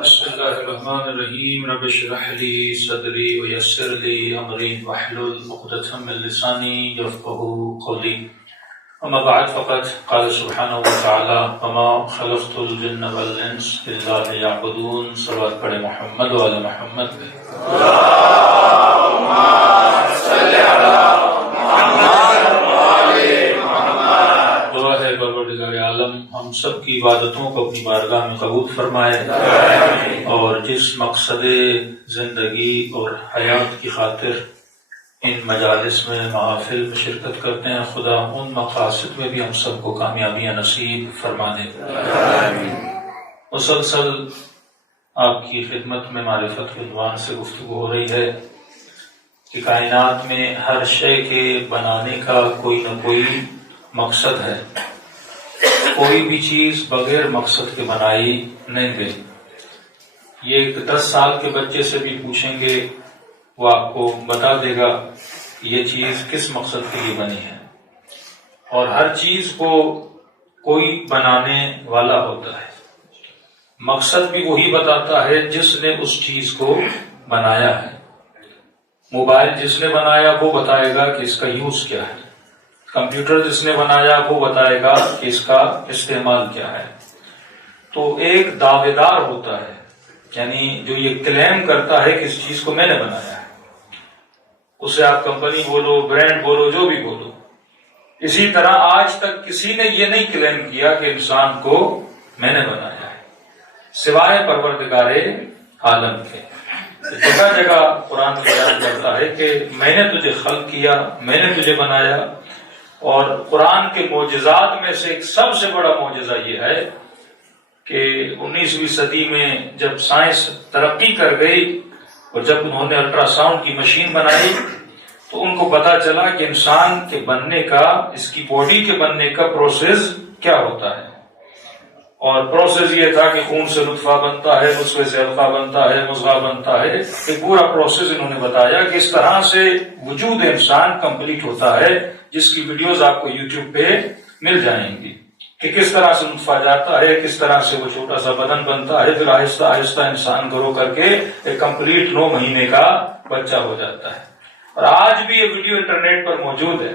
بسم اللہ الرحمن الرحیم رب اشرح لی صدری ویسر لی امری واحلل عقدۃ من لسانی یفقهوا قولی اما بعد فقد قال سبحانہ وتعالی وما خلقت الجن والانس الا لیعبدون. صلوات پڑھے محمد وعلی محمد. اللہم صل علی پروردگار عالم ہم سب کی عبادتوں کو اپنی بارگاہ میں قبول فرمائے اور جس مقصد زندگی اور حیات کی خاطر ان مجالس میں محافل میں شرکت کرتے ہیں، خدا ان مقاصد میں بھی ہم سب کو کامیابیاں نصیب فرمانے. مسلسل آپ کی خدمت میں معرفت کے عنوان سے گفتگو ہو رہی ہے کہ کائنات میں ہر شے کے بنانے کا کوئی نہ کوئی مقصد ہے. کوئی بھی چیز بغیر مقصد کے بنائی نہیں گئی. یہ 10 سال کے بچے سے بھی پوچھیں گے وہ آپ کو بتا دے گا کہ یہ چیز کس مقصد کے لیے بنی ہے. اور ہر چیز کو کوئی بنانے والا ہوتا ہے. مقصد بھی وہی بتاتا ہے جس نے اس چیز کو بنایا ہے. موبائل جس نے بنایا وہ بتائے گا کہ اس کا یوز کیا ہے. کمپیوٹر جس نے بنایا وہ بتائے گا کہ اس کا استعمال کیا ہے. تو ایک دعوے دار ہوتا ہے، یعنی جو یہ کلیم کرتا ہے کہ اس چیز کو میں نے بنایا ہے. اسے آپ کمپنی بولو، برانڈ بولو، جو بھی بولو. اسی طرح آج تک کسی نے یہ نہیں کلیم کیا کہ انسان کو میں نے بنایا ہے سوائے پروردگار عالم کے. جگہ جگہ قرآن بیان کرتا ہے کہ میں نے تجھے خلق کیا، میں نے تجھے بنایا. اور قرآن کے معجزات میں سے ایک سب سے بڑا معجزہ یہ ہے کہ 19ویں صدی میں جب سائنس ترقی کر گئی اور جب انہوں نے الٹرا ساؤنڈ کی مشین بنائی تو ان کو پتا چلا کہ انسان کے بننے کا، اس کی باڈی کے بننے کا پروسیس کیا ہوتا ہے. اور پروسیس یہ تھا کہ خون سے نطفہ بنتا ہے، نطفے سے علقہ بنتا ہے، مضغہ بنتا ہے. ایک پورا پروسیس انہوں نے بتایا کہ اس طرح سے وجود انسان کمپلیٹ ہوتا ہے، جس کی ویڈیوز آپ کو یوٹیوب پہ مل جائیں گی کہ کس طرح سے نطفہ جاتا ہے، کس طرح سے وہ چھوٹا سا بدن بنتا ہے، پھر آہستہ آہستہ انسان گرو کر کے ایک کمپلیٹ 9 مہینے کا بچہ ہو جاتا ہے. اور آج بھی یہ ویڈیو انٹرنیٹ پر موجود ہے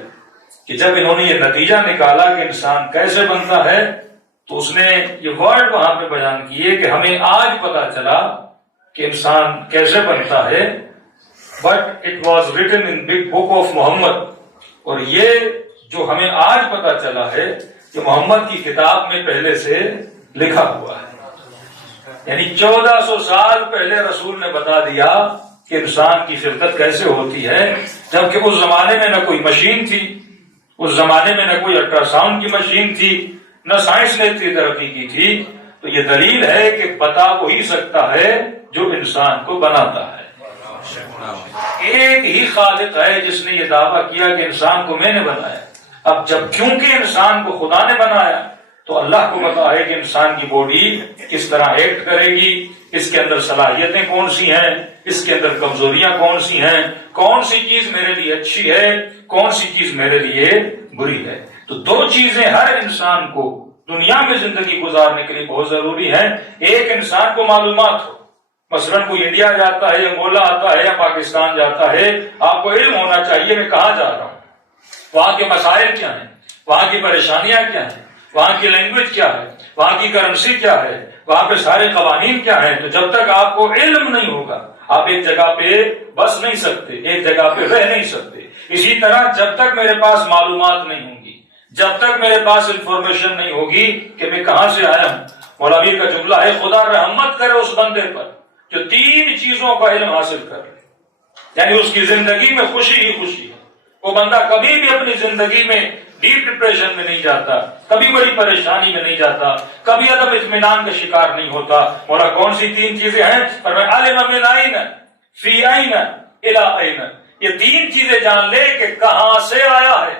کہ جب انہوں نے یہ نتیجہ نکالا کہ انسان کیسے بنتا ہے تو اس نے یہ ورڈ وہاں پہ بیان کیے کہ ہمیں آج پتا چلا کہ انسان کیسے بنتا ہے. But it was written in big book of Muhammad. اور یہ جو ہمیں آج پتا چلا ہے کہ محمد کی کتاب میں پہلے سے لکھا ہوا ہے. یعنی 1400 سال پہلے رسول نے بتا دیا کہ انسان کی خلقت کیسے ہوتی ہے، جبکہ اس زمانے میں نہ کوئی مشین تھی، اس زمانے میں نہ کوئی الٹرا ساؤنڈ کی مشین تھی، نہ سائنس نے اتنی ترقی کی تھی. تو یہ دلیل ہے کہ بتا وہی سکتا ہے جو انسان کو بناتا ہے. ایک ہی خالق ہے جس نے یہ دعویٰ کیا کہ انسان کو میں نے بنایا. اب جب کیونکہ انسان کو خدا نے بنایا تو اللہ کو پتا ہے کہ انسان کی باڈی کس طرح ایکٹ کرے گی، اس کے اندر صلاحیتیں کون سی ہیں، اس کے اندر کمزوریاں کون سی ہیں، کون سی چیز میرے لیے اچھی ہے، کون سی چیز میرے لیے بری ہے. تو 2 چیزیں ہر انسان کو دنیا میں زندگی گزارنے کے لیے بہت ضروری ہیں. ایک انسان کو معلومات ہو، مثلاً کوئی انڈیا جاتا ہے یا انگولا آتا ہے یا پاکستان جاتا ہے، آپ کو علم ہونا چاہیے میں کہاں جا رہا ہوں، وہاں کے مسائل کیا ہیں، وہاں کی پریشانیاں کیا ہیں، وہاں کی لینگویج کیا ہے، وہاں کی کرنسی کیا ہے، وہاں پہ سارے قوانین کیا ہیں. تو جب تک آپ کو علم نہیں ہوگا آپ ایک جگہ پہ بس نہیں سکتے، ایک جگہ پہ رہ نہیں سکتے. اسی طرح جب تک میرے پاس معلومات نہیں ہوں گی، جب تک میرے پاس انفارمیشن نہیں ہوگی کہ میں کہاں سے آیا ہوں. مولوی کا جملہ ہے خدا رحمت کرے اس بندے پر جو 3 چیزوں کا علم حاصل کر لے، یعنی اس کی زندگی میں خوشی ہی خوشی ہے. وہ بندہ کبھی بھی اپنی زندگی میں ڈیپ ڈپریشن میں نہیں جاتا، کبھی بڑی پریشانی میں نہیں جاتا، کبھی عدم اطمینان کا شکار نہیں ہوتا. مولا کون سی 3 چیزیں ہیں؟ فرمایا علم من این فی این الی این. یہ 3 چیزیں جان لے کہ کہاں سے آیا ہے،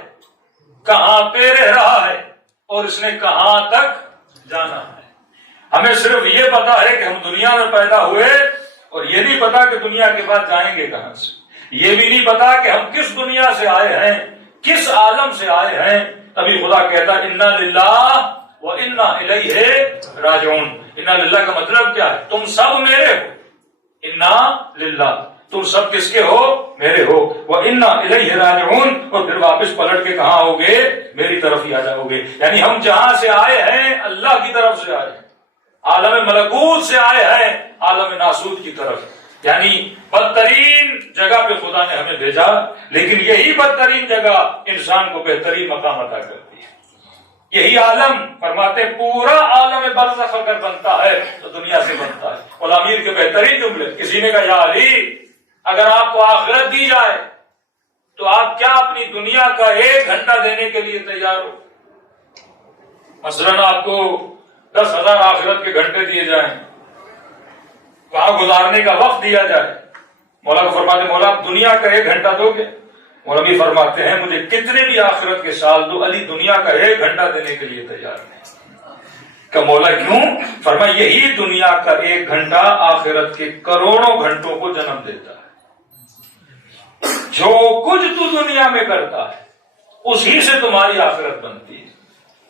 کہاں پہ رہ رہا ہے اور اس نے کہاں تک جانا ہے. ہمیں صرف یہ پتا ہے کہ ہم دنیا میں پیدا ہوئے اور یہ نہیں پتا کہ دنیا کے بعد جائیں گے کہاں سے. یہ بھی نہیں پتا کہ ہم کس دنیا سے آئے ہیں، کس عالم سے آئے ہیں. تبھی خدا کہتا انا للہ وَإِنَّا إِلَيْهِ راجعون۔ اِنَّا لِلَّهِ کا مطلب کیا ہے؟ تم سب میرے ہو۔ اِنَّا لِلَّهِ، تم سب کس کے ہو؟ میرے ہو۔ وَإِنَّا إِلَيْهِ راجعون، اور پھر واپس پلٹ کے کہاں ہوگے؟ میری طرف ہی آ جاؤ گے۔ یعنی ہم جہاں سے آئے ہیں اللہ کی طرف سے آئے ہیں، عالم ملکوت سے آئے ہیں عالم ناسوت کی طرف۔ یعنی بدترین جگہ پہ خدا نے ہمیں بھیجا، لیکن یہی بدترین جگہ انسان کو بہترین مقام عطا کرتی ہے۔ یہی عالم، فرماتے پورا عالم برزخ اگر بنتا ہے تو دنیا سے بنتا ہے۔ علامیر کے بہترین جملے، کسی نے کہا یا علی اگر آپ کو آخرت دی جائے تو آپ کیا اپنی دنیا کا 1 گھنٹہ دینے کے لیے تیار ہو؟ مثلاً آپ کو 10,000 آخرت کے گھنٹے دیے جائیں، وہاں گزارنے کا وقت دیا جائے، مولا کو فرماتے مولا آپ دنیا کا 1 گھنٹہ دو گے؟ مولوی فرماتے ہیں مجھے کتنے بھی آخرت کے سال دو، علی دنیا کا 1 گھنٹہ دینے کے لیے تیار نہیں۔ کہ مولا کیوں؟ فرمایا یہی دنیا کا 1 گھنٹہ آخرت کے کروڑوں گھنٹوں کو جنم دیتا ہے۔ جو کچھ تو دنیا میں کرتا ہے اسی سے تمہاری آخرت بنتی ہے۔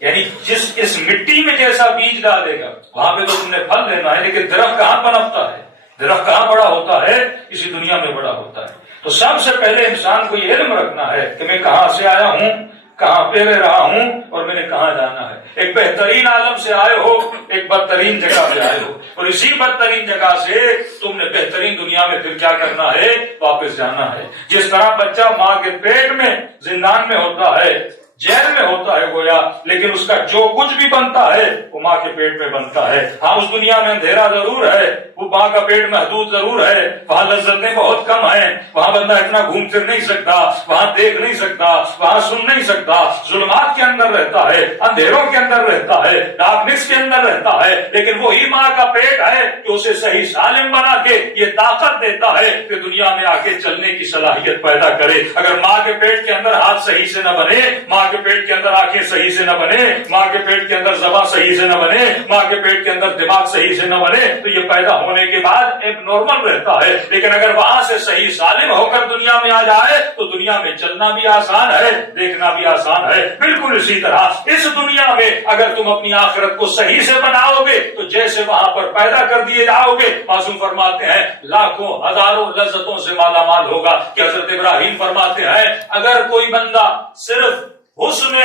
یعنی جس اس مٹی میں جیسا بیج ڈالے گا وہاں پہ تو تم نے پھل لینا ہے، لیکن درخت کہاں پنپتا ہے، درخت کہاں بڑا ہوتا ہے؟ اسی دنیا میں بڑا ہوتا ہے۔ تو سب سے پہلے انسان کو یہ علم رکھنا ہے کہ میں کہاں سے آیا ہوں، کہاں پہ رہ رہا ہوں، اور میں نے کہاں جانا ہے۔ ایک بہترین عالم سے آئے ہو، ایک بدترین جگہ پہ آئے ہو، اور اسی بدترین جگہ سے تم نے بہترین دنیا میں پھر کیا کرنا ہے؟ واپس جانا ہے۔ جس طرح بچہ ماں کے پیٹ میں زندان میں ہوتا ہے، جیل میں ہوتا ہے گویا، لیکن اس کا جو کچھ بھی بنتا ہے وہ ماں کے پیٹ میں بنتا ہے۔ ہاں اس دنیا میں اندھیرا ضرور ہے، وہ ماں کا پیٹ محدود ضرور ہے، وہاں لذتیں بہت کم ہیں، وہاں بندہ اتنا گھوم پھر نہیں سکتا، وہاں دیکھ نہیں سکتا، وہاں سن نہیں سکتا، ظلمات کے اندر رہتا ہے، اندھیروں کے اندر رہتا ہے، ڈارکنیس کے اندر رہتا ہے، لیکن وہی ماں کا پیٹ ہے کہ اسے صحیح سالم بنا کے یہ طاقت دیتا ہے کہ دنیا میں آ کے چلنے کی صلاحیت پیدا کرے۔ اگر ماں کے پیٹ کے اندر ہاتھ صحیح سے نہ بنے، ماں کے پیٹ کے اندر آنکھیں صحیح سے نہ بنے، ماں کے پیٹ کے اندر زبان صحیح سے نہ بنے، ماں کے پیٹ کے اندر دماغ صحیح سے نہ بنے، تو یہ پیدا ہونے کے بعد ایک نارمل رہتا ہے۔ لیکن اگر وہاں سے صحیح سالم ہو کر دنیا میں آ جائے تو دنیا میں چلنا بھی آسان ہے، دیکھنا بھی آسان ہے۔ بالکل اسی طرح اس دنیا میں اگر تم اپنی آخرت کو صحیح سے بناؤ گے تو جیسے وہاں پر پیدا کر دیے جاؤ گے، معصوم فرماتے ہیں لاکھوں ہزاروں لذتوں سے مالا مال ہوگا۔ کہ حضرت ابراہیم فرماتے ہیں اگر کوئی بندہ صرف حسن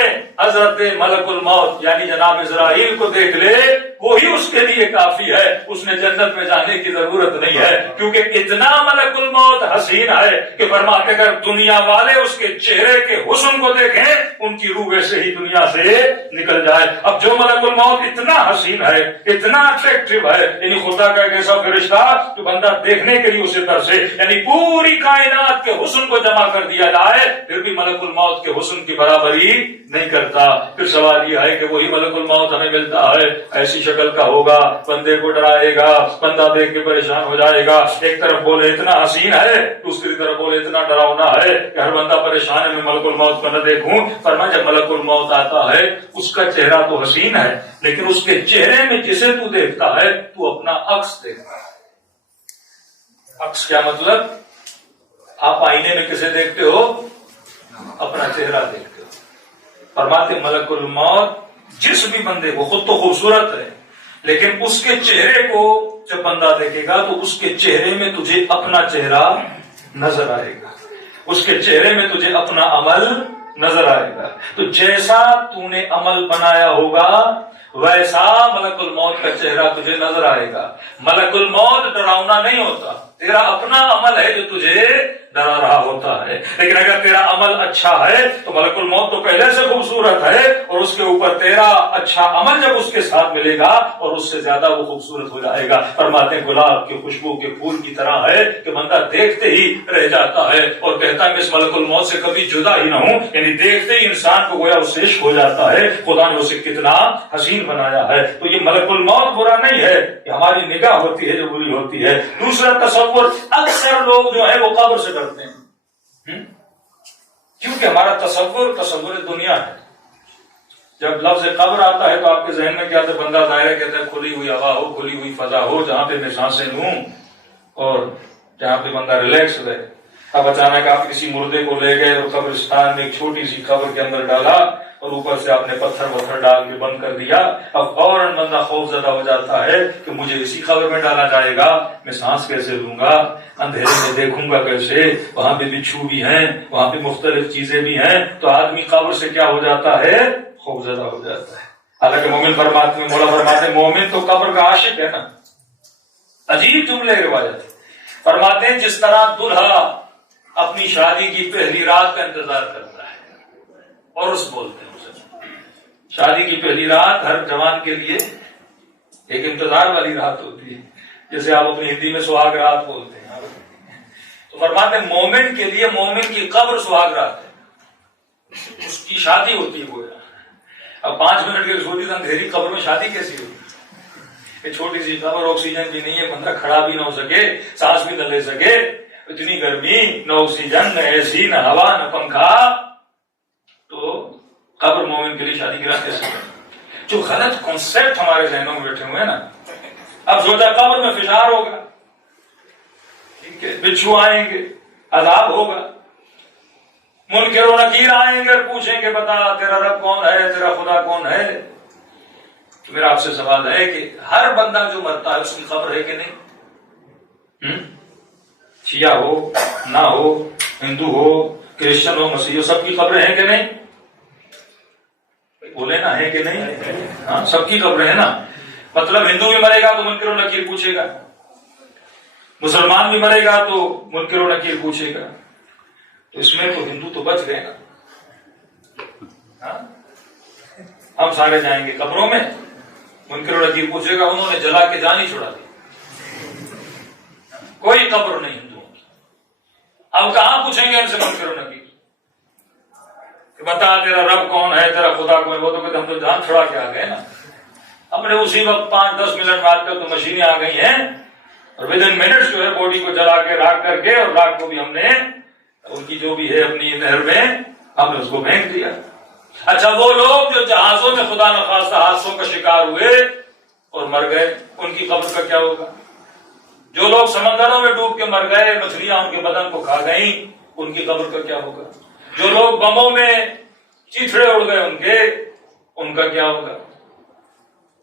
حضرت ملک الموت یعنی جناب اسرائیل کو دیکھ لے وہی اس کے لیے کافی ہے، اس نے جنت میں جانے کی ضرورت نہیں ہے، کیونکہ اتنا ملک الموت حسین ہے کہ فرماتے اگر دنیا والے اس کے چہرے کے حسن کو دیکھیں ان کی روح ویسے ہی دنیا سے نکل جائے۔ اب جو ملک الموت اتنا حسین ہے، اتنا اٹریکٹیو ہے، یعنی خدا کا ایک ایسا فرشتہ جو بندہ دیکھنے کے لیے اسے ترسے، یعنی پوری کائنات کے حسن کو جمع کر دیا جائے پھر بھی ملک الموت کے حسن کی برابری نہیں کرتا۔ پھر سوال یہ ہے کہ وہی ملک الموت ہمیں ملتا ہے، ایسی شکل کا ہوگا، بندے کو ڈرائے گا، بندہ دیکھ کے پریشان ہو جائے گا، ایک طرف بولے اتنا حسین ہے، دوسری طرف بولے اتنا ڈراؤنا ہے کہ ہر بندہ پریشان ہے میں ملک الموت کو نہ دیکھوں۔ فرمایا جب ملک الموت آتا ہے اس کا چہرہ تو حسین ہے، لیکن اس کے چہرے میں جسے تو دیکھتا ہے تو اپنا عکس دیکھتا ہے۔ عکس کیا مطلب؟ آپ آئینے میں کسے دیکھتے ہو؟ اپنا چہرہ دیکھتے ہو۔ فرماتے ملک الموت جس بھی بندے کو، خود تو خوبصورت ہے لیکن اس کے چہرے کو جب بندہ دیکھے گا تو اس کے چہرے میں تجھے اپنا چہرہ نظر آئے گا، اس کے چہرے میں تجھے اپنا عمل نظر آئے گا۔ تو جیسا تو نے عمل بنایا ہوگا ویسا ملک الموت کا چہرہ تجھے نظر آئے گا۔ ملک الموت ڈراؤنا نہیں ہوتا، تیرا اپنا عمل ہے جو تجھے ڈرا رہا ہوتا ہے۔ لیکن اگر تیرا عمل اچھا ہے تو ملک الموت تو پہلے سے خوبصورت ہے، اور اس کے اوپر تیرا اچھا عمل جب اس کے ساتھ ملے گا اور اس سے زیادہ وہ خوبصورت ہو جائے گا۔ فرماتے ہیں گلاب کی خوشبو کے پھول کی طرح ہے کہ بندہ دیکھتے ہی رہ جاتا ہے اور کہتا ہے میں اس ملک الموت سے کبھی جدا ہی نہ ہوں، یعنی دیکھتے ہی انسان کو گویا اس سے عشق ہو جاتا ہے، خدا نے اسے کتنا حسین بنایا ہے۔ تو یہ ملک الموت برا نہیں ہے، کہ ہماری نگاہ ہوتی ہے جو بری ہوتی ہے۔ دوسرا تصور، اکثر لوگ جو ہے وہ قبر سے ڈرتے ہیں، کیونکہ ہمارا تصور دنیا ہے۔ جب لفظ قبر آتا ہے تو آپ کے ذہن میں کیا تھا؟ بندہ دائرہ کہتا ہے کھلی ہوئی ہوا ہو، کھلی ہوئی فضا ہو جہاں پہ میں سانسیں لوں اور جہاں پہ بندہ ریلیکس رہے۔ اب اچانک آپ کسی مردے کو لے گئے اور قبرستان میں ایک چھوٹی سی قبر کے اندر ڈالا اور اوپر سے آپ نے پتھر وتھر ڈال کے بند کر دیا، اب فوراً بندہ خوف زدہ ہو جاتا ہے کہ مجھے اسی قبر میں ڈالا جائے گا، میں سانس کیسے لوں گا، اندھیرے میں دیکھوں گا کیسے، وہاں پہ بچھو بھی ہیں، وہاں پہ مختلف چیزیں بھی ہیں، تو آدمی قبر سے کیا ہو جاتا ہے، خوف زدہ ہو جاتا ہے۔ حالانکہ مومن فرماتے ہیں، مولا فرماتے ہیں مومن تو قبر کا عاشق ہے نا۔ عجیب جملے روایت فرماتے ہیں جس طرح دلہا اپنی شادی کی پہلی رات کا انتظار کرتا ہے، اور اس بولتے ہیں اسے شادی کی پہلی رات ہر جوان کے لیے ایک انتظار والی رات ہوتی ہے، جیسے آپ اپنی ہندی میں سہاگ رات بولتے ہیں، تو فرماتے ہیں مومن کے لیے مومن کی قبر سہاگ رات ہے، اس کی شادی ہوتی ہے گویا۔ اب 5 منٹ کے چھوٹی سی اندھیری قبر میں شادی کیسی ہوتی ہے؟ چھوٹی سی قبر، آکسیجن بھی نہیں ہے، بندہ کھڑا بھی نہ ہو سکے، سانس بھی نہ لے سکے، اتنی گرمی، نہ آکسیجن، نہ اے سی، نہ ہوا، نہ پنکھا، تو قبر مومن کے لیے شادی کی رات کیسے؟ جو غلط کانسیپٹ ہمارے ذہنوں میں بیٹھے ہوئے ہیں نا، اب سوچا قبر میں فشار ہوگا، ٹھیک ہے، بچھو آئیں گے، عذاب ہوگا، منکر و نکیر آئیں گے اور پوچھیں گے بتا تیرا رب کون ہے، تیرا خدا کون ہے۔ تو میرا آپ سے سوال ہے کہ ہر بندہ جو مرتا ہے اس کی قبر ہے کہ نہیں؟ شیعہ ہو نہ ہو، ہندو ہو، کرسچن ہو، مسیح ہو، سب کی قبریں ہیں کہ نہیں؟ بولے نا، ہے کہ نہیں؟ ہاں، سب کی قبریں ہیں نا۔ مطلب ہندو بھی مرے گا تو منکر و نکیر پوچھے گا، مسلمان بھی مرے گا تو منکر و نکیر پوچھے گا، تو اس میں تو ہندو تو بچ گئے نا۔ ہاں، ہم سارے جائیں گے قبروں میں، منکر و نکیر پوچھے گا انہوں نے جلا کے جان ہی چھڑا دی، کوئی قبر نہیں ہندوؤں کی۔ اب کہاں پوچھیں گے ان سے منکر و نکیر کہ بتا تیرا رب کون ہے، تیرا خدا کون ہے؟ وہ تو کہتے ہم تو جان چھڑا کے آ گئے نا، ہم نے اسی وقت 5-10 منٹ میں، آج کل تو مشینیں آ گئی ہیں، اور ودن منٹس جو ہے باڈی کو جلا کے راکھ کر کے، اور راکھ کو بھی ہم نے ان کی جو بھی ہے اپنی نہر میں ہم نے اس کو پھینک دیا۔ اچھا، وہ لوگ جو جہازوں میں خدا نخواستہ حادثوں کا شکار ہوئے اور مر گئے، ان کی قبر کا کیا ہوگا؟ جو لوگ سمندروں میں ڈوب کے مر گئے، مچھلیاں ان کے بدن کو کھا گئیں، ان کی قبر کا کیا ہوگا؟ جو لوگ بموں میں چیتڑے اڑ گئے ان کا کیا ہوگا؟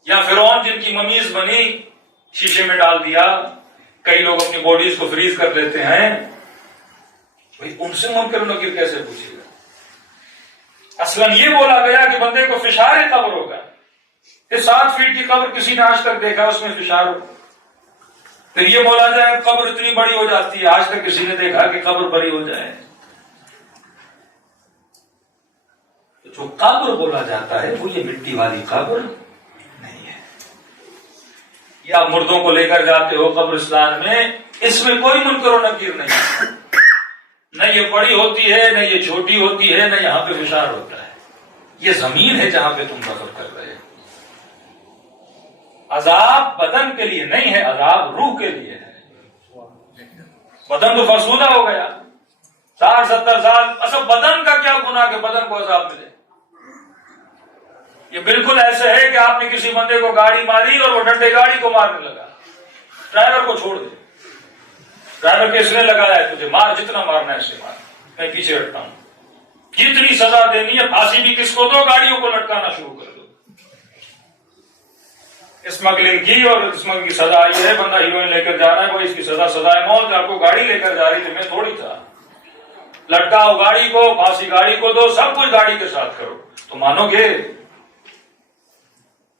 یا فرعون جن کی ممیز بنی شیشے میں ڈال دیا، کئی لوگ اپنی باڈیز کو فریز کر لیتے ہیں، ان سے منکر و نکیر کیسے پوچھے گا؟ اصلاً یہ بولا گیا کہ بندے کو فشار قبر ہوگا، کہ 7 فیٹ کی قبر کسی نے آج تک دیکھا اس میں فشار ہو؟ پھر یہ بولا جائے قبر اتنی بڑی ہو جاتی ہے، آج تک کسی نے دیکھا کہ قبر بڑی ہو جائے؟ جو قبر بولا جاتا ہے وہ یہ مٹی والی قبر نہیں ہے۔ یا مردوں کو لے کر جاتے ہو قبرستان میں، اس میں کوئی منکر و نکیر نہیں ہے، نہ یہ بڑی ہوتی ہے، نہ یہ چھوٹی ہوتی ہے، نہ یہاں پہ فشار ہوتا ہے، یہ زمین ہے جہاں پہ تم دفن کر رہے ہو۔ عذاب بدن کے لیے نہیں ہے، عذاب روح کے لیے ہے۔ بدن تو فرسودہ ہو گیا 60-70 سال، اصل بدن کا کیا گناہ کہ بدن کو عذاب ملے؟ یہ بالکل ایسے ہے کہ آپ نے کسی بندے کو گاڑی ماری اور وہ ڈنڈے گاڑی کو مارنے لگا، ڈرائیور کو چھوڑ دے، ڈرائیور کے اس نے لگایا ہے تجھے مار، جتنا مارنا ہے اس سے مار، میں پیچھے ہٹتا ہوں، جتنی سزا دینی ہے، پھانسی بھی کس کو دو، گاڑیوں کو لٹکانا شروع کر دو۔ اسمگلنگ کی، اور اسمگلنگ کی سزا یہ ہے بندہ ہیروئن لے کر جا رہا ہے، وہ اس کی سزا ہے موت، آپ کو گاڑی لے کر جا رہی تھی، میں تھوڑی تھا، لٹکاؤ گاڑی کو، پھانسی گاڑی کو دو، سب کچھ گاڑی کے ساتھ کرو، تو مانو گے؟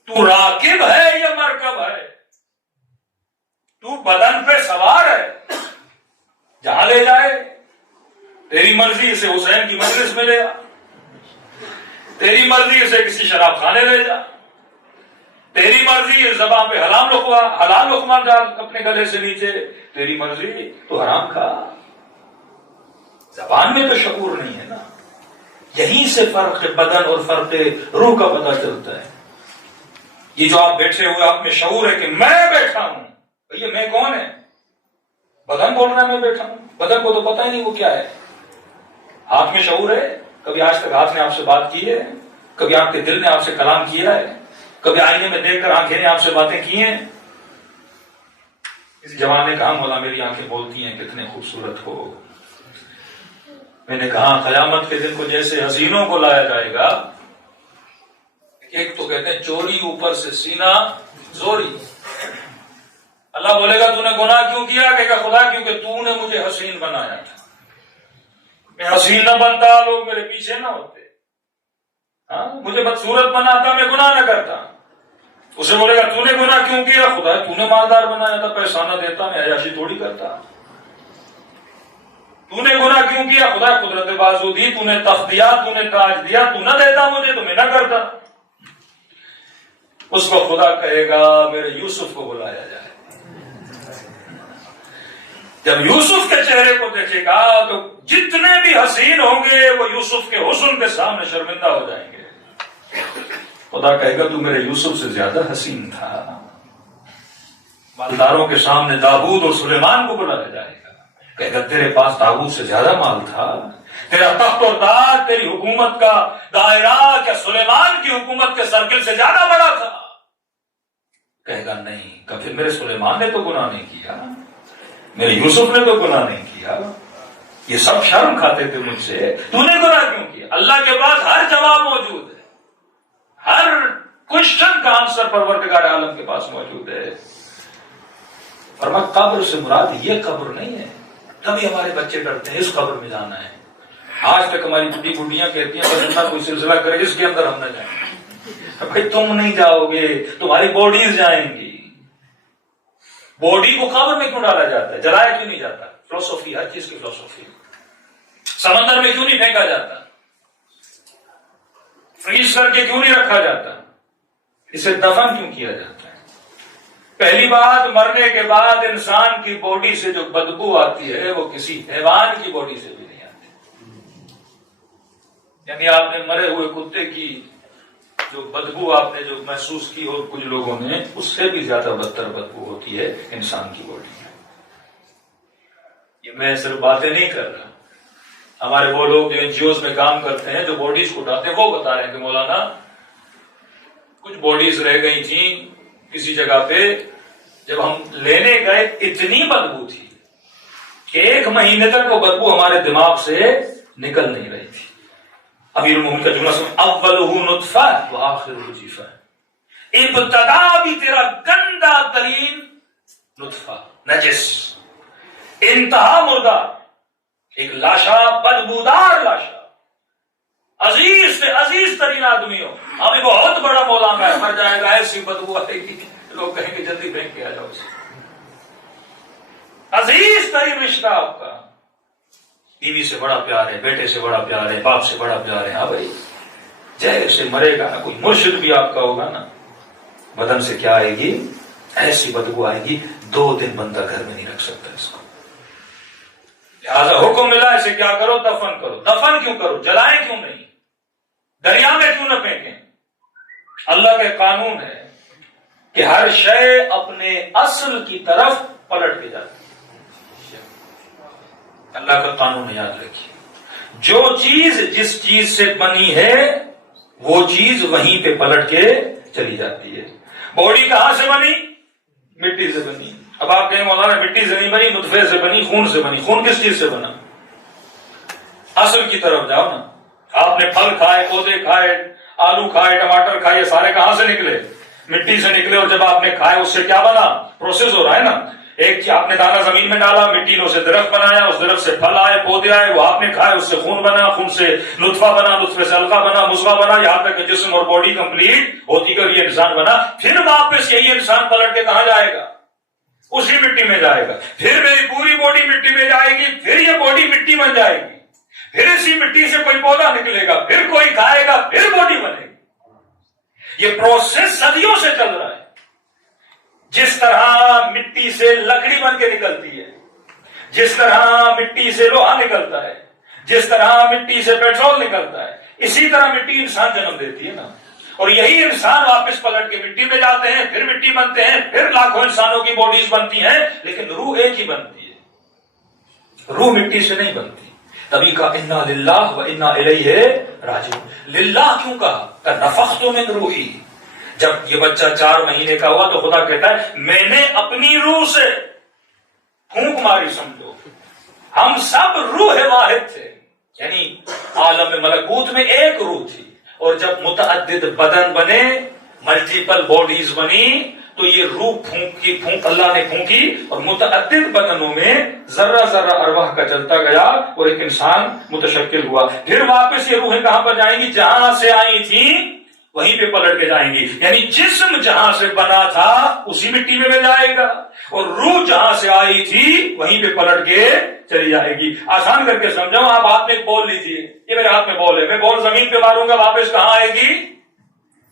تو راکب ہے یا مرکب ہے؟ تو بدن پہ سوار ہے، جہاں لے جائے تیری مرضی سے حسین کی مجلس میں لے آ، تیری مرضی سے کسی شراب خانے لے جا، تیری مرضی زبان پہ حلال لقمہ ڈال اپنے گلے سے نیچے، تیری مرضی تو حرام کھا۔ زبان میں تو شعور نہیں ہے نا، یہیں سے فرق بدن اور فرق روح کا پتہ چلتا ہے۔ یہ جو آپ بیٹھے ہوئے آپ میں شعور ہے کہ میں بیٹھا ہوں، یہ میں کون ہے؟ بدن بول رہا ہے میں بیٹھا ہوں، بدن کو تو پتہ ہی نہیں وہ کیا ہے۔ ہاتھ میں شعور ہے، کبھی آج تک ہاتھ نے آپ سے بات کی ہے؟ کبھی آپ کے دل نے آپ سے کلام کیا ہے؟ کبھی آئینے میں دیکھ کر آنکھیں نے آپ سے باتیں کی ہیں؟ اس جوان نے کہا مولا میری آنکھیں بولتی ہیں کتنے خوبصورت ہو۔ میں نے کہا قیامت کے دن کو جیسے حسینوں کو لایا جائے گا کہتے ہیں چوری اوپر سے سینہ زوری. اللہ بولے گا تو نے گناہ کیوں کیا؟ کہے گا خدا کیونکہ تو نے مجھے حسین بنایا تھا. میں حسین نہ بنتا لوگ میرے پیچھے نہ ہوتے. ہاں مجھے بدصورت بناتا میں گناہ نہ کرتا. اسے بولے گا تو نے گناہ کیوں کیا؟ خدا تو نے مالدار بنایا تھا، پیسہ نہ دیتا میں عیاشی تھوڑی کرتا. تو نے گناہ کیوں کیا؟ خدا قدرت بازو دی، تو نے تخت دیا، تو نے تاج دیا، تو نہ دیتا مجھے تو میں نہ کرتا. اس کو خدا کہے گا میرے یوسف کو بلایا جائے. جب یوسف کے چہرے کو دیکھے گا تو جتنے بھی حسین ہوں گے وہ یوسف کے حسن کے سامنے شرمندہ ہو جائیں گے. خدا کہے گا تو میرے یوسف سے زیادہ حسین تھا. مالداروں کے سامنے داؤد اور سلیمان کو بلایا جائے گا. کہے گا تیرے پاس داؤد سے زیادہ مال تھا. تیرا تخت اور تاج تیری حکومت کا دائرہ کیا سلیمان کی حکومت کے سرکل سے زیادہ بڑا تھا؟ کہے گا نہیں. کبھی میرے سلیمان نے تو گناہ نہیں کیا، میرے یوسف نے تو گناہ نہیں کیا. یہ سب شرم کھاتے تھے مجھ سے. تو نے گناہ کیوں کیا؟ اللہ کے پاس ہر جواب موجود ہے. ہر کوشچن کا آنسر پروردگار عالم کے پاس موجود ہے. فرمایا قبر سے مراد یہ قبر نہیں ہے. تبھی ہمارے بچے ڈرتے ہیں اس قبر میں جانا ہے. آج تک ہماری بڈی بڈیاں کہتی ہیں بس کوئی سلسلہ کرے اس کے اندر ہم نہ جائیں. بھائی تم نہیں جاؤ گے، تمہاری باڈیز جائیں گی. باڈی کو قبر میں کیوں ڈالا جاتا ہے؟ جلایا کیوں نہیں جاتا؟ فلسفی، ہر چیز کی فلسفی. سمندر میں کیوں نہیں پھینکا جاتا؟ فریز کر کے کیوں نہیں رکھا جاتا؟ اسے دفن کیوں کیا جاتا ہے؟ پہلی بات، مرنے کے بعد انسان کی باڈی سے جو بدبو آتی ہے وہ کسی حیوان کی باڈی سے بھی نہیں آتی. یعنی آپ نے مرے ہوئے کتے کی جو بدبو آپ نے جو محسوس کی اور کچھ لوگوں نے، اس سے بھی زیادہ بدتر بدبو ہوتی ہے انسان کی باڈی میں. یہ میں صرف باتیں نہیں کر رہا. ہمارے وہ لوگ جو NGOs میں کام کرتے ہیں جو باڈیز کو اٹھاتے ہیں وہ بتا رہے ہیں کہ مولانا کچھ باڈیز رہ گئی تھیں کسی جگہ پہ، جب ہم لینے گئے اتنی بدبو تھی کہ 1 مہینے تک وہ بدبو ہمارے دماغ سے نکل نہیں رہی تھی. امیر المومنین کا جملہ سن، اولہ نطفہ وآخرہ جیفہ. ابتدا بھی تیرا گندا ترین نطفہ، نجس، انتہا مردہ، ایک لاشا، بدبودار لاشا، عزیز سے عزیز ترین آدمی ہو. ہمیں بہت بڑا مولانا ہے، مر جائے گا ایسی بدبو آئے گی لوگ کہیں گے جلدی پھینک کے آ جاؤ اسے. عزیز ترین رشتہ آپ کا، بیوی سے بڑا پیار ہے، بیٹے سے بڑا پیار ہے، باپ سے بڑا پیار ہے. ہاں بھائی جیسے مرے گا نا کوئی مرشد بھی آپ کا ہوگا نا، بدن سے کیا آئے گی؟ ایسی بدبو آئے گی 2 دن بندہ گھر میں نہیں رکھ سکتا اس کو. لہٰذا حکم ملا اسے کیا کرو؟ دفن کرو. دفن کیوں کرو؟ جلائیں کیوں نہیں؟ دریا میں کیوں نہ پھینکیں؟ اللہ کا قانون ہے کہ ہر شے اپنے اصل کی طرف پلٹ کے جاتی ہے. اللہ کا قانون یاد رکھیے. جو چیز جس چیز سے بنی ہے وہ چیز وہیں پہ پلٹ کے چلی جاتی ہے. باڈی کہاں سے بنی؟ مٹی سے بنی. اب آپ کہیں مولانا مٹی سے نہیں بنی، نطفے سے بنی، خون سے بنی. خون کس چیز سے بنا؟ اصل کی طرف جاؤ نا. آپ نے پھل کھائے، پودے کھائے، آلو کھائے، ٹماٹر کھائے، یہ سارے کہاں سے نکلے؟ مٹی سے نکلے. اور جب آپ نے کھائے اس سے کیا بنا؟ پروسیس ہو رہا ہے نا. ایک آپ نے دانا زمین میں ڈالا، مٹی نے اسے درخت بنایا، اس درخت سے پھل آئے، پودے آئے، وہ آپ نے کھائے، اس سے خون بنا، خون سے نطفہ بنا، نطفے سے حلقہ بنا، مضغہ بنا، یہاں تک کہ جسم اور باڈی کمپلیٹ ہوتی کر یہ انسان بنا. پھر واپس یہی انسان پلٹ کے کہاں جائے گا؟ اسی مٹی میں جائے گا. پھر میری پوری باڈی مٹی میں جائے گی، پھر یہ باڈی مٹی بن جائے گی، پھر اسی مٹی سے کوئی پودا نکلے گا، پھر کوئی کھائے گا، پھر باڈی بنے گی. یہ پروسیس صدیوں سے چل رہا ہے. جس طرح مٹی سے لکڑی بن کے نکلتی ہے، جس طرح مٹی سے لوہا نکلتا ہے، جس طرح مٹی سے پیٹرول نکلتا ہے، اسی طرح مٹی انسان جنم دیتی ہے نا. اور یہی انسان واپس پلٹ کے مٹی میں جاتے ہیں، پھر مٹی بنتے ہیں، پھر لاکھوں انسانوں کی باڈیز بنتی ہیں، لیکن روح ایک ہی بنتی ہے. روح مٹی سے نہیں بنتی. تبھی کہا انا للہ و انا الیہ راجعون. للہ کیوں کہا؟ کہ نفخت من روحی. جب یہ بچہ 4 مہینے کا ہوا تو خدا کہتا ہے میں نے اپنی روح سے پھونک ماری. سمجھو ہم سب روح واحد تھے، یعنی عالم ملکوت میں ایک روح تھی. اور جب متعدد بدن بنے ملٹیپل باڈیز بنی تو یہ روح پھونک اللہ نے پھونکی اور متعدد بدنوں میں ذرہ ذرہ ارواح کا چلتا گیا اور ایک انسان متشکل ہوا. پھر واپس یہ روحیں کہاں پر جائیں گی؟ جہاں سے آئی تھی وہیں پہ پلٹ کے جائیں گی. یعنی جسم جہاں سے بنا تھا اسی مٹی میں جائے گا اور روح جہاں سے آئی تھی وہیں پہ پلٹ کے چلی جائے گی. آسان کر کے سمجھاؤں، آپ ہاتھ میں ایک بال لیجیے، یہ میرے ہاتھ میں بال ہے، میں بال زمین پہ ماروں گا، واپس کہاں آئے گی؟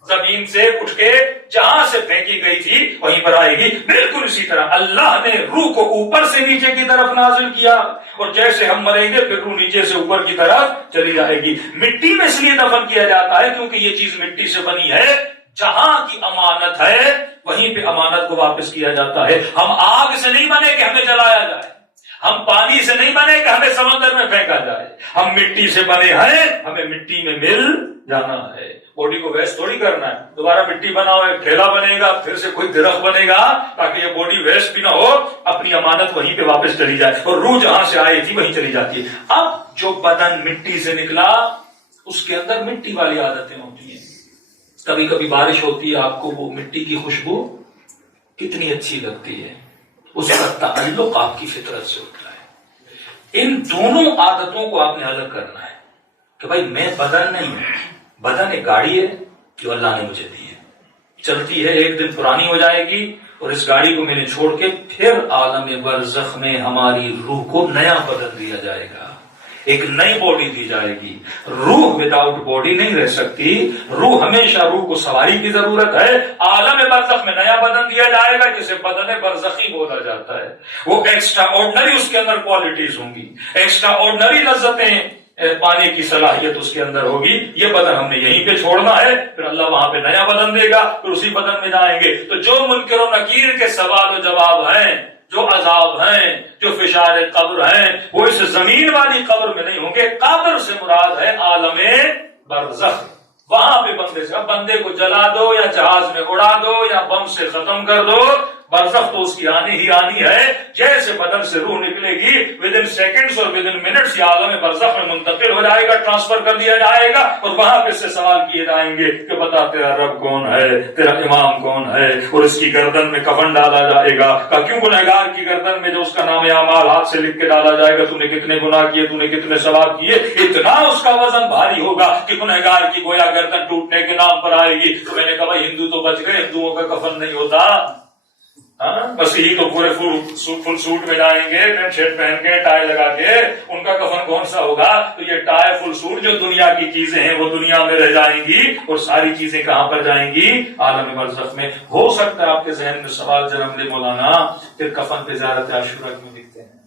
زمین سے اٹھ کے جہاں سے پھینکی گئی تھی وہیں پر آئے گی. بالکل اسی طرح اللہ نے روح کو اوپر سے نیچے کی طرف نازل کیا اور جیسے ہم مریں گے پھر روح نیچے سے اوپر کی طرف چلی جائے گی. مٹی میں اس لیے دفن کیا جاتا ہے کیونکہ یہ چیز مٹی سے بنی ہے. جہاں کی امانت ہے وہیں پہ امانت کو واپس کیا جاتا ہے. ہم آگ سے نہیں بنے کہ ہمیں جلایا جائے، ہم پانی سے نہیں بنے کہ ہمیں سمندر میں پھینکا جائے، ہم مٹی سے بنے ہیں، ہمیں مٹی میں مل جانا ہے. باڈی کو ویسٹ تھوڑی کرنا ہے، دوبارہ مٹی بناؤ، ایک ٹھیلا بنے گا، پھر سے کوئی درخت بنے گا تاکہ یہ باڈی ویسٹ بھی نہ ہو، اپنی امانت وہیں پہ واپس چلی جائے اور روح جہاں سے آئی تھی وہیں چلی جاتی ہے. اب جو بدن مٹی سے نکلا اس کے اندر مٹی والی عادتیں ہوتی ہیں. کبھی کبھی بارش ہوتی ہے، آپ کو وہ مٹی کی خوشبو کتنی اچھی لگتی ہے، اس کا تعلق آپ کی فطرت سے ہوتا ہے. ان دونوں عادتوں کو آپ نے الگ کرنا ہے کہ بھائی میں بدن نہیں ہوں، بدن ایک گاڑی ہے جو اللہ نے مجھے دی ہے، چلتی ہے، ایک دن پرانی ہو جائے گی اور اس گاڑی کو میں نے چھوڑ کے پھر عالم برزخ میں ہماری روح کو نیا بدن دیا جائے گا، ایک نئی باڈی دی جائے گی. روح وداؤٹ باڈی نہیں رہ سکتی، روح ہمیشہ روح کو سواری کی ضرورت ہے. عالم برزخ میں نیا بدن دیا جائے گا جسے بدن برزخی بولا جاتا ہے. وہ ایکسٹرا آرڈنری اس کے اندر کوالٹیز ہوں گی، ایکسٹرا آرڈنری لذتیں پانے کی صلاحیت اس کے اندر ہوگی. یہ بدن ہم نے یہیں پہ چھوڑنا ہے، پھر اللہ وہاں پہ نیا بدن دے گا، پھر اسی بدن میں جائیں گے. تو جو منکر و نکیر کے سوال و جواب ہیں، جو عذاب ہیں، جو فشار قبر ہیں، وہ اس زمین والی قبر میں نہیں ہوں گے. قبر سے مراد ہے عالم برزخ. وہاں پہ بندے کو جلا دو یا جہاز میں اڑا دو یا بم سے ختم کر دو، برزخ تو اس کی آنی ہی آنی ہے. جیسے بدن سے روح نکلے گی ودن سیکنڈز اور ودن منٹس یہ عالم برزخ میں منتقل ہو جائے گا، ٹرانسفر کر دیا جائے گا اور وہاں پہ سے سوال کیے جائیں گے کہ بتا تیرا رب کون ہے، تیرا امام کون ہے، اور اس کی گردن میں کفن ڈالا جائے گا. کیوں گنہگار کی گردن میں جو اس کا نام اعمال ہاتھ سے لکھ کے ڈالا جائے گا، تو نے کتنے گناہ کیے، تو نے کتنے ثواب کیے، اتنا اس کا وزن بھاری ہوگا کہ گنہگار کی گویا گردن ٹوٹنے کے نام پر آئے گی. تو میں نے کہا ہندو تو بچ گئے، ہندوؤں کا کفن نہیں ہوتا. بس یہی تو پورے فل سوٹ میں جائیں گے، پینٹ شرٹ پہن کے ٹائی لگا کے، ان کا کفن کون سا ہوگا؟ تو یہ ٹائی فل سوٹ جو دنیا کی چیزیں ہیں وہ دنیا میں رہ جائیں گی اور ساری چیزیں کہاں پر جائیں گی؟ عالم برزخ میں. ہو سکتا ہے آپ کے ذہن میں سوال جنم لے مولانا، پھر کفن پہ زیارت عاشورہ کیوں لکھتے ہیں؟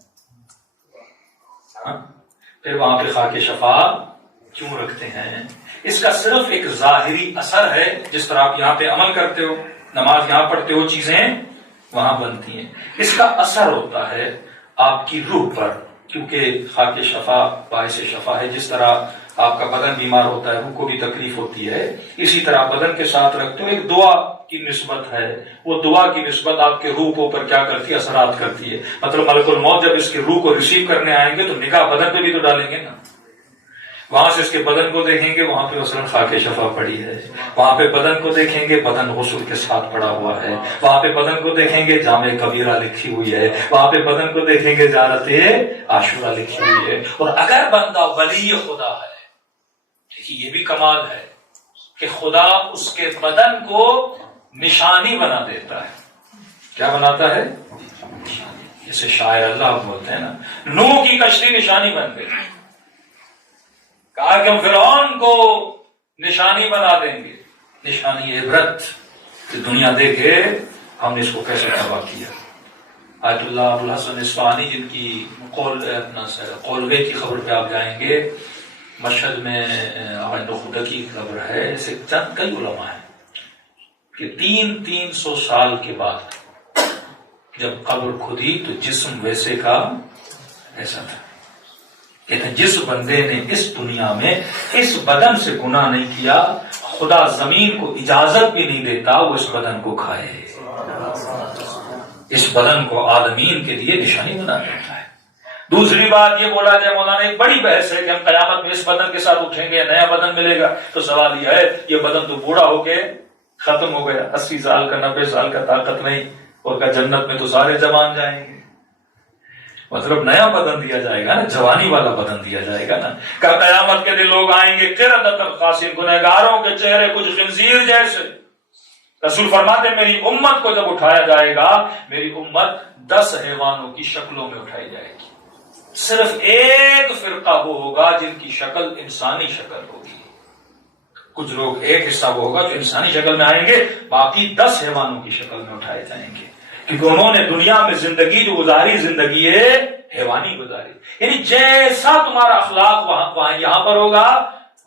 پھر وہاں پہ خاک شفا کیوں رکھتے ہیں؟ اس کا صرف ایک ظاہری اثر ہے. جس طرح آپ یہاں پہ عمل کرتے ہو، نماز یہاں پڑھتے ہو، چیزیں وہاں بنتی ہیں، اس کا اثر ہوتا ہے آپ کی روح پر، کیونکہ خاک شفا باعث شفا ہے. جس طرح آپ کا بدن بیمار ہوتا ہے، روح کو بھی تکلیف ہوتی ہے، اسی طرح بدن کے ساتھ رکھتے ہو. ایک دعا کی نسبت ہے، وہ دعا کی نسبت آپ کے روح کو اوپر کیا کرتی ہے؟ اثرات کرتی ہے. مطلب ملک الموت جب اس کے روح کو ریسیو کرنے آئیں گے تو نگاہ بدن پہ بھی تو ڈالیں گے نا. وہاں سے اس کے بدن کو دیکھیں گے، وہاں پہ مثلاً خاک شفا پڑی ہے. وہاں پہ بدن کو دیکھیں گے، بدن غسل کے ساتھ پڑا ہوا ہے. وہاں پہ بدن کو دیکھیں گے، جامع کبیرہ لکھی ہوئی ہے. وہاں پہ بدن کو دیکھیں گے، زیارت عاشورہ لکھی ہوئی ہے. اور اگر بندہ ولی خدا ہے، دیکھیے یہ بھی کمال ہے کہ خدا اس کے بدن کو نشانی بنا دیتا ہے. کیا بناتا ہے؟ جیسے شاعر اللہ بولتے ہیں نا، نوح کی کشتی نشانی بن گئی. کہا کہ ہم فرعون کو نشانی بنا دیں گے، نشانی عبرت کہ دنیا دیکھے ہم نے اس کو کیسے تباہ کیا. آیت اللہ ابو الحسن اصفہانی جن کی قولوے کی خبر پہ آپ جائیں گے، مشہد میں خدا کی خبر ہے. ایسے چند کئی علماء ہیں کہ 300 سال کے بعد جب قبر کھدی تو جسم ویسے کا ایسا تھا. کہتے ہیں جس بندے نے اس دنیا میں اس بدن سے گناہ نہیں کیا، خدا زمین کو اجازت بھی نہیں دیتا وہ اس بدن کو کھائے. اس بدن کو عالمین کے لیے نشانی بنا دیتا ہے. دوسری بات یہ بولا جائے مولانا، ایک بڑی بحث ہے کہ ہم قیامت میں اس بدن کے ساتھ اٹھیں گے، نیا بدن ملے گا. تو سوال یہ ہے، یہ بدن تو بوڑھا ہو کے ختم ہو گیا، 80 سال کا 90 سال کا طاقت نہیں، اور کا جنت میں تو سارے جوان جائیں گے. مطلب نیا بدن دیا جائے گا نا، جوانی والا بدن دیا جائے گا نا. کہ قیامت کے دن لوگ آئیں گے قردۃ خاسئین، گنہگاروں کے چہرے کچھ خنزیر جیسے. رسول فرماتے ہیں میری امت کو جب اٹھایا جائے گا، میری امت 10 حیوانوں کی شکلوں میں اٹھائی جائے گی. صرف ایک فرقہ وہ ہوگا جن کی شکل انسانی شکل ہوگی. کچھ لوگ ایک حصہ وہ ہوگا جو انسانی شکل میں آئیں گے، باقی 10 حیوانوں کی شکل میں اٹھائے جائیں گے، کیونکہ انہوں نے دنیا میں زندگی جو گزاری، زندگی ہے حیوانی گزاری. یعنی جیسا تمہارا اخلاق وہاں یہاں پر ہوگا،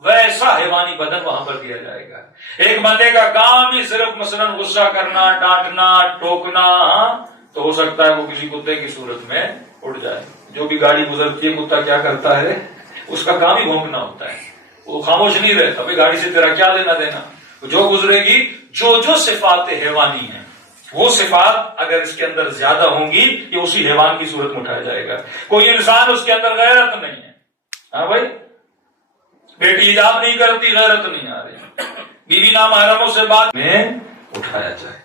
ویسا حیوانی بدن وہاں پر دیا جائے گا. ایک بندے کا کام ہی صرف مثلا غصہ کرنا، ڈانٹنا، ٹوکنا، تو ہو سکتا ہے وہ کسی کتے کی صورت میں اڑ جائے. جو بھی گاڑی گزرتی ہے کتا کیا کرتا ہے؟ اس کا کام ہی بھونکنا ہوتا ہے، وہ خاموش نہیں رہتا. بھائی گاڑی سے تیرا کیا لینا دینا؟ جو گزرے گی، جو صفات حیوانی ہیں وہ صفات اگر اس کے اندر زیادہ ہوں گی، یہ اسی حیوان کی صورت میں اٹھایا جائے گا. کوئی انسان اس کے اندر غیرت نہیں ہے. ہاں بھائی، بیٹی حجاب نہیں کرتی، غیرت نہیں آ رہی، بیوی نامحرموں سے بات میں اٹھایا جائے.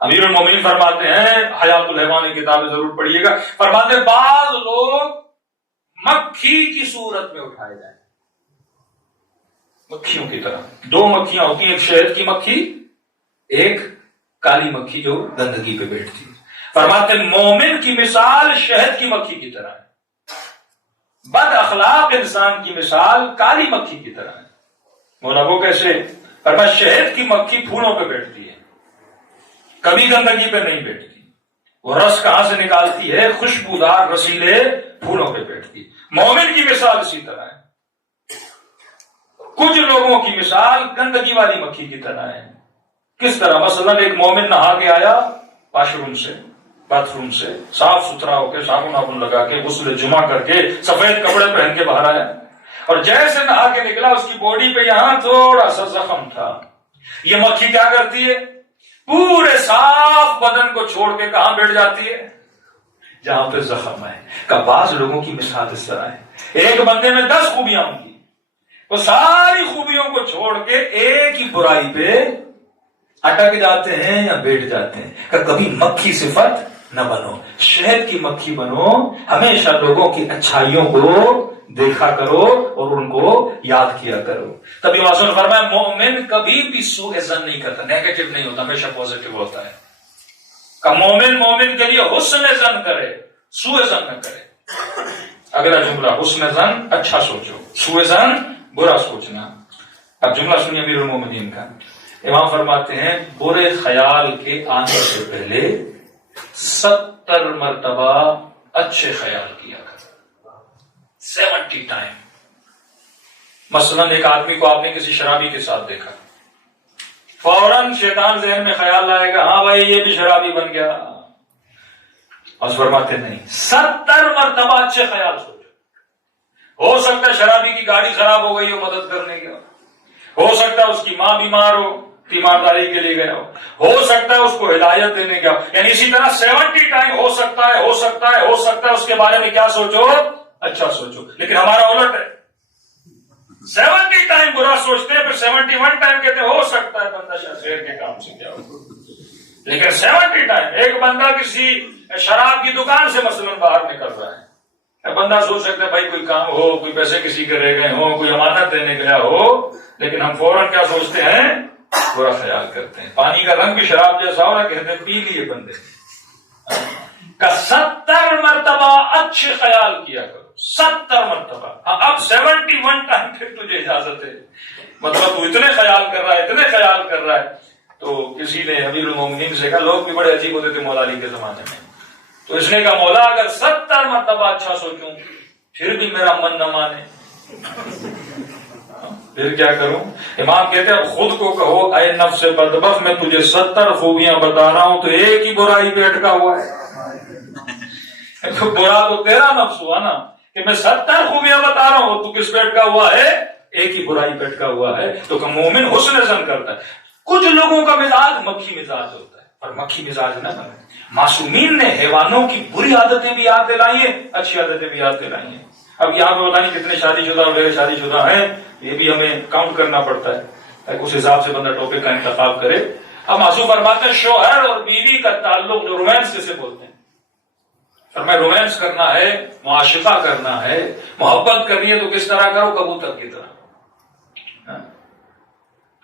امیر المومنین فرماتے ہیں، حیات الحیوان کتاب ضرور پڑھیے گا، فرماتے ہیں بعض لوگ مکھی کی صورت میں اٹھائے جائیں، مکھیوں کی طرح. 2 مکھیاں ہوتی ہیں، ایک شہد کی مکھی، ایک کالی مکھی جو گندگی پہ بیٹھتی ہے. فرماتے ہیں مومن کی مثال شہد کی مکھی کی طرح ہے، بد اخلاق انسان کی مثال کالی مکھی کی طرح ہے. مولا وہ کیسے؟ فرمایا شہد کی مکھی پھولوں پہ بیٹھتی ہے، کبھی گندگی پہ نہیں بیٹھتی. وہ رس کہاں سے نکالتی ہے؟ خوشبودار رسیلے پھولوں پہ بیٹھتی. مومن کی مثال اسی طرح ہے. کچھ لوگوں کی مثال گندگی والی مکھی کی طرح ہے. کس طرح؟ مثلا ایک مومن نہا کے آیا واش روم سے، باتھ روم سے، صاف ستھرا ہو کے صابن وابن لگا کے غسل جمعہ کر کے سفید کپڑے پہن کے باہر آیا، اور جیسے نہا کے نکلا اس کی باڈی پہ یہاں تھوڑا سا زخم تھا. یہ مکھی کیا کرتی ہے؟ پورے صاف بدن کو چھوڑ کے کہاں بیٹھ جاتی ہے؟ جہاں پہ زخم ہے. کہ بعض لوگوں کی مثال اس طرح ہے، ایک بندے میں 10 خوبیاں ہوں گی، وہ ساری خوبیوں کو چھوڑ کے ایک ہی برائی پہ اٹک جاتے ہیں یا بیٹھ جاتے ہیں. کہ کبھی مکھی صفت نہ بنو، شہد کی مکھی بنو. ہمیشہ لوگوں کی اچھائیوں کو دیکھا کرو اور ان کو یاد کیا کرو. تبھی معصوم فرمایا مومن کبھی بھی سوء ظن نہیں کرتا، نیگیٹو نہیں ہوتا، ہمیشہ پازیٹو ہوتا ہے. کہ مومن کے لیے حسن ظن کرے، سوء ظن نہ کرے. اگلا جملہ حسن ظن اچھا سوچو، سوء ظن برا سوچنا. اب جملہ سنیے امیر المومنین کا. امام فرماتے ہیں برے خیال کے آنے سے پہلے 70 مرتبہ اچھے خیال کیا کرو. 70 ٹائم. مثلا ایک آدمی کو آپ نے کسی شرابی کے ساتھ دیکھا، فوراً شیطان ذہن میں خیال لائے گا ہاں بھائی یہ بھی شرابی بن گیا. اور فرماتے نہیں، 70 مرتبہ اچھے خیال سوچو. ہو سکتا ہے شرابی کی گاڑی خراب ہو گئی ہو، مدد کرنے گیا ہو سکتا ہے اس کی ماں بیمار ہو، تیمارداری کے لیے گیا ہو سکتا ہے اس کو ہدایت دینے گیا. یعنی اسی طرح 70 ٹائم ہو سکتا ہے اس کے بارے میں کیا سوچو؟ اچھا سوچو. لیکن ہمارا الٹ ہے، 70 ٹائم برا سوچتے ہیں، پھر 71 ٹائم کہتے ہیں ہو سکتا ہے بندہ شہر کے کام سے کیا ہو. لیکن 70 ٹائم ایک بندہ کسی شراب کی دکان سے مثلا باہر نکل رہا ہے، بندہ سوچ سکتا ہے بھائی کوئی کام ہو، کوئی پیسے کسی کے رہ گئے ہو، کوئی امانت دینے گیا ہو، لیکن ہم فوراً کیا سوچتے ہیں؟ برا خیال کرتے ہیں. پانی کا رنگ بھی شراب جیسا ہو رہا، کہتے ہیں پی لیے بندے. کا 70 مرتبہ اچھے خیال کیا کرو، 70 مرتبہ. اب 71 ٹائم پھر تجھے اجازت ہے. مطلب تو اتنے خیال کر رہا ہے. تو کسی نے امیر المومنین سے کہا، لوگ بھی بڑے عجیب ہوتے تھے مولا علی کے زمانے میں، تو اس نے کہا مولا اگر 70 مرتبہ اچھا سوچوں پھر بھی میرا من نہ مانے پھر کیا کروں؟ امام کہتے ہیں اب خود کو کہو اے نفس بدبخت، میں تجھے 70 خوبیاں بتا رہا ہوں تو ایک ہی برائی پہ اٹکا ہوا ہے. تو برا تو تیرا نفس ہوا نا، کہ میں 70 خوبیاں بتا رہا ہوں، تو کس پہ اٹکا ہوا ہے؟ ایک ہی برائی پہ اٹکا ہوا ہے. تو کہ مومن حسن ظن کرتا ہے. کچھ لوگوں کا مزاج مکھی مزاج ہوتا ہے، اور مکھی مزاج نہ بنے. معصومین نے حیوانوں کی بری عادتیں بھی یاد دلائی ہیں، اچھی عادتیں بھی یاد دلائی ہیں. اب یہاں پہ بتائیں کتنے شادی شدہ اور غیر شادی شدہ ہیں، یہ بھی ہمیں کاؤنٹ کرنا پڑتا ہے، اس حساب سے بندہ ٹاپک کا انتخاب کرے. اب معصوم فرماتے ہیں شوہر اور بیوی کا تعلق جو رومانس جسے بولتے ہیں، فرمایا رومانس کرنا ہے، معاشقہ کرنا ہے، محبت کرنی ہے تو کس طرح کرو؟ کبوتر کی طرح.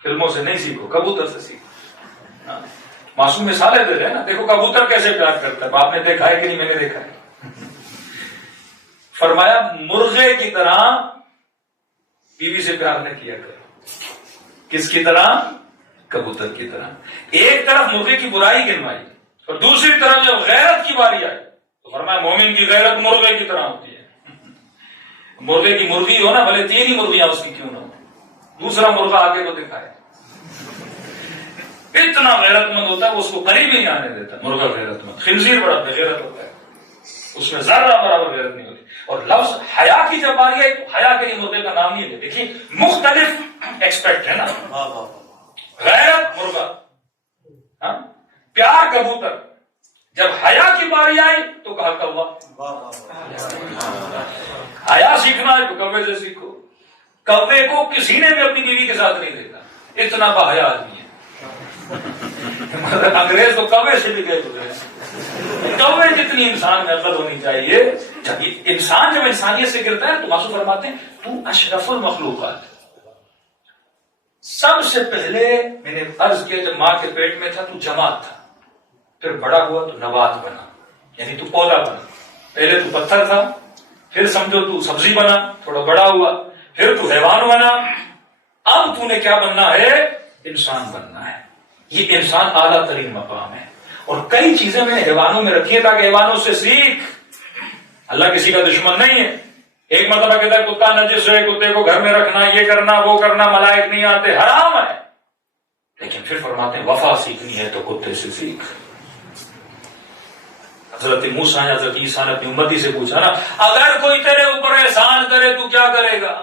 فلموں سے نہیں سیکھو، کبوتر سے سیکھو. معصوم مثالیں دے رہے ہیں نا، دیکھو کبوتر کیسے پیار کرتا ہے، آپ نے دیکھا ہے کہ نہیں؟ میں نے دیکھا ہے. فرمایا مرغے کی طرح بیوی سے پیار نہ کیا کرو. کس کی طرح؟ کبوتر کی طرح. ایک طرف مرغے کی برائی گنوائی اور دوسری طرف جب غیرت کی باری آئی تو فرمایا مومن کی غیرت مرغے کی طرح ہوتی ہے. مرغے کی مرغی ہو نا، بھلے 3 ہی مرغیاں اس کی کیوں نہ ہو، دوسرا مرغا آگے کو دکھائے. اتنا غیرت مند ہوتا ہے وہ اس کو قریب ہی نہیں آنے دیتا. مرغا غیرت مند، خنزیر بڑا بے غیرت ہوتا ہے، اس میں ذرہ برابر غیرت نہیں ہوتی. اور لفظ حیا کی جب باری ہے تو حیا کے لیے مرغے کا نام نہیں ہے. دیکھیے مختلف ایکسپیکٹ ہے نا، غیرت مرغا، پیار کبوتر. جب حیا کی باری آئی تو کہا کوا. حیا سیکھنا ہے تو کوے سے سیکھو. کوے کو کسی نے بھی اپنی بیوی کے ساتھ نہیں دیکھا، اتنا باحیا آدمی ہے. انگریز تو کوے سے بھی گئے گزرے. کوے جتنی انسان میں عقل ہونی چاہیے. جب انسان جب انسانیت سے گرتا ہے تو معصوم فرماتے ہیں تو اشرف المخلوقات. سب سے پہلے میں نے عرض کیا جب ماں کے پیٹ میں تھا تو جماد تھا، پھر بڑا ہوا تو نبات بنا، یعنی تو پودا بنا. پہلے تو پتھر تھا، پھر سمجھو تو سبزی بنا، تھوڑا بڑا ہوا، پھر تو حیوان بنا. اب تو نے کیا بننا ہے؟ انسان بننا ہے. یہ انسان اعلیٰ ترین مقام ہے. اور کئی چیزیں میں نے حیوانوں میں رکھی ہیں تاکہ حیوانوں سے سیکھ. اللہ کسی کا دشمن نہیں ہے. ایک مرتبہ کہتا ہے کتا نجس ہے، کتے کو گھر میں رکھنا، یہ کرنا وہ کرنا، ملائک نہیں آتے، حرام ہے. لیکن پھر فرماتے ہیں وفا سیکھنی ہے تو کتے سے سیکھ. حضرت موسیٰ یا حضرت عیسیٰ نے اپنی امتی سے پوچھا نا اگر کوئی تیرے اوپر احسان کرے تو کیا کرے گا؟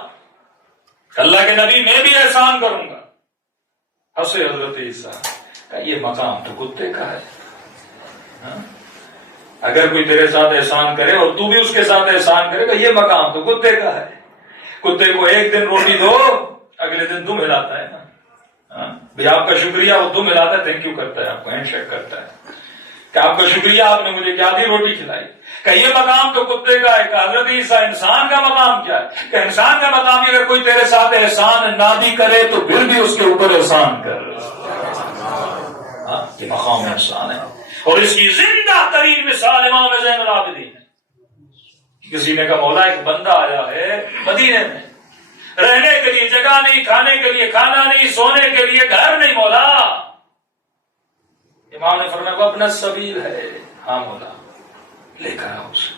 اللہ کے نبی میں بھی احسان کروں گا. ہنسے حضرت عیسیٰ، یہ مقام تو کتے کا ہے. اگر کوئی تیرے ساتھ احسان کرے اور تو بھی اس کے ساتھ احسان کرے گا، یہ مقام تو کتے کا ہے. کتے کو ایک دن روٹی دو، اگلے دن دم ہلاتا ہے نا. بھئی آپ کا شکریہ، وہ دم ہلاتا ہے، تھینک یو کرتا ہے، آپ کو ہینڈ شیک کرتا ہے کہ آپ کا شکریہ، آپ نے مجھے کیا دی؟ روٹی کھلائی. کہ یہ مقام تو کتے کا ہے. کہ حضرت عیسیٰ انسان کا مقام کیا ہے؟ کہ انسان کا مقام اگر کوئی تیرے ساتھ احسان نہ بھی کرے تو پھر بھی اس کے اوپر احسان کر. یہ مقام انسان ہے. اور اس کی زندہ ترین مثال امام زین العابدین ہے. کسی نے کہا مولا ایک بندہ آیا ہے مدینے میں، رہنے کے لیے جگہ نہیں، کھانے کے لیے کھانا نہیں، سونے کے لیے گھر نہیں. مولا، امام نے فرمایا وہ اپنا سبیل ہے. ہاں مولا، لے کر آؤ اسے.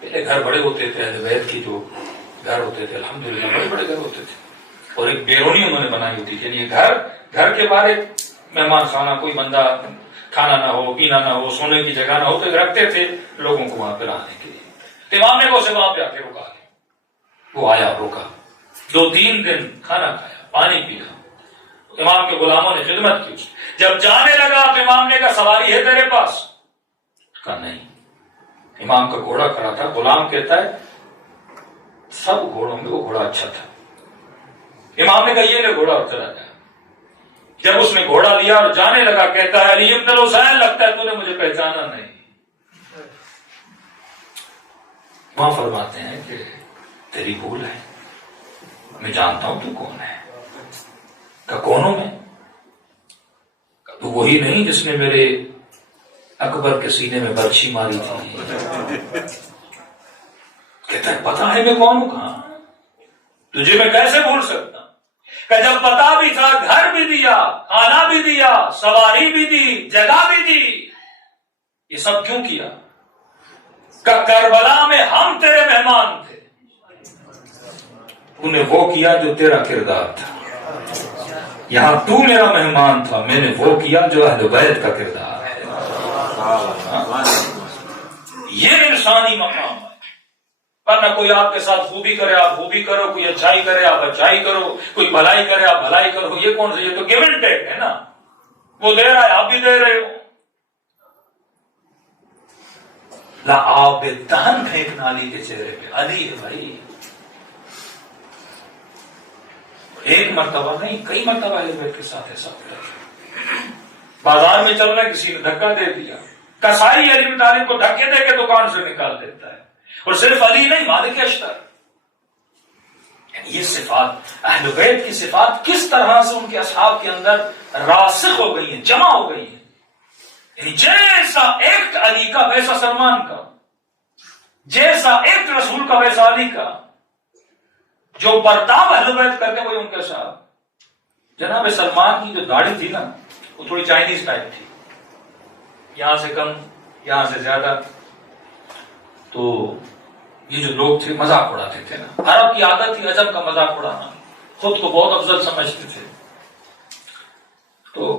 پہلے گھر بڑے ہوتے تھے، اہل بیت کی جو گھر ہوتے تھے الحمدللہ بڑے بڑے گھر ہوتے تھے، اور ایک بیرونی انہوں نے بنائی ہوتی تھی. یعنی گھر کے باہر ایک مہمان خانہ، کوئی بندہ کھانا نہ ہو، پینا نہ ہو، سونے کی جگہ نہ ہو تو رکھتے تھے لوگوں کو وہاں پہ رہنے کے لیے. امام نے اسے وہاں پہ آ کے روکا. وہ آیا، روکا، 2-3 دن کھانا کھایا، پانی پیا. امام کے غلاموں نے خدمت کی. جب جانے لگا تو امام نے کہا سواری ہے تیرے پاس؟ کہا نہیں. امام کا گھوڑا کھڑا تھا. غلام کہتا ہے سب گھوڑوں میں وہ گھوڑا اچھا تھا. امام نے کہا یہ لے گھوڑا اور چلا جائے. جب اس نے گھوڑا لیا اور جانے لگا کہتا ہے علی ابن الحسین لگتا ہے تو نے مجھے پہچانا نہیں. وہاں فرماتے ہیں کہ تیری بھول ہے، میں جانتا ہوں تو کون ہے. کہ کونوں میں؟ تو وہی نہیں جس نے میرے اکبر کے سینے میں برچھی ماری تھی. کہتا ہے پتا ہے میں کون ہوں؟ کہاں تجھے میں کیسے بھول سکتا. کہ جب پتا بھی تھا، گھر بھی دیا، کھانا بھی دیا، سواری بھی دی، جگہ بھی دی، یہ سب کیوں کیا؟ کہ کربلا میں ہم تیرے مہمان تھے، تو نے وہ کیا جو تیرا کردار تھا. یہاں تو میرا مہمان تھا، میں نے وہ کیا جو اہل بیت کا کردار ہے. یہ انسانی مقام ہے. ورنہ کوئی آپ کے ساتھ خوبی کرے آپ خوبی کرو، کوئی اچھائی کرے آپ اچھائی کرو، کوئی بھلائی کرے آپ بھلائی کرو. یہ کون سا؟ یہ تو گیو اینڈ ٹیک ہے نا. وہ دے رہا ہے، آپ بھی دے رہے ہو. لا آپ دہن پھینکنا علی کے چہرے پہ. علی ہے بھائی. ایک مرتبہ نہیں، کئی مرتبہ اہل بیت کے ساتھ ایسا ہوا. بازار میں چل رہا ہے، کسی نے دھکا دے دیا، کسائی علی بن طالب کو دھکے دے کے دکان سے نکال دیتا ہے، اور صرف علی نہیں، مالک اشتر. یہ صفات اہل بیت کی صفات کس طرح سے ان کے اصحاب کے اندر راسخ ہو گئی ہیں، جمع ہو گئی ہیں. یعنی جیسا ایکٹ علی کا ویسا سلمان کا، جیسا ایکٹ رسول کا ویسا علی کا، جو برتاؤ اہل بیت کرتے وہی ان کے ساتھ. جناب سلمان کی جو داڑھی تھی نا، وہ تھوڑی چائنیز ٹائپ تھی، یہاں سے کم یہاں سے زیادہ. تو یہ جو لوگ تھے مذاق اڑاتے تھے نا، عرب کی عادت تھی عجم کا مذاق اڑانا، خود کو بہت افضل سمجھتے تھے. تو